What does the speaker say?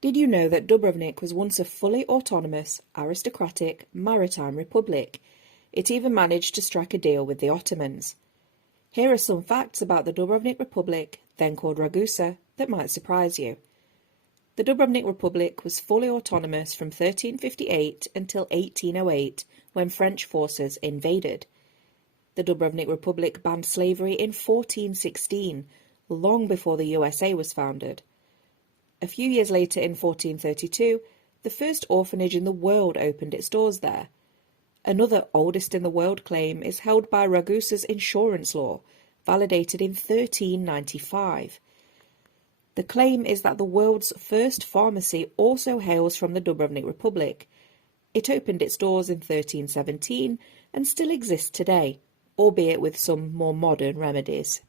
Did you know that Dubrovnik was once a fully autonomous, aristocratic, maritime republic? It even managed to strike a deal with the Ottomans. Here are some facts about the Dubrovnik Republic, then called Ragusa, that might surprise you. The Dubrovnik Republic was fully autonomous from 1358 until 1808, when French forces invaded. The Dubrovnik Republic banned slavery in 1416, long before the USA was founded. A few years later, in 1432, the first orphanage in the world opened its doors there. Another oldest in the world claim is held by Ragusa's insurance law, validated in 1395. The claim is that the world's first pharmacy also hails from the Dubrovnik Republic. It opened its doors in 1317 and still exists today, albeit with some more modern remedies.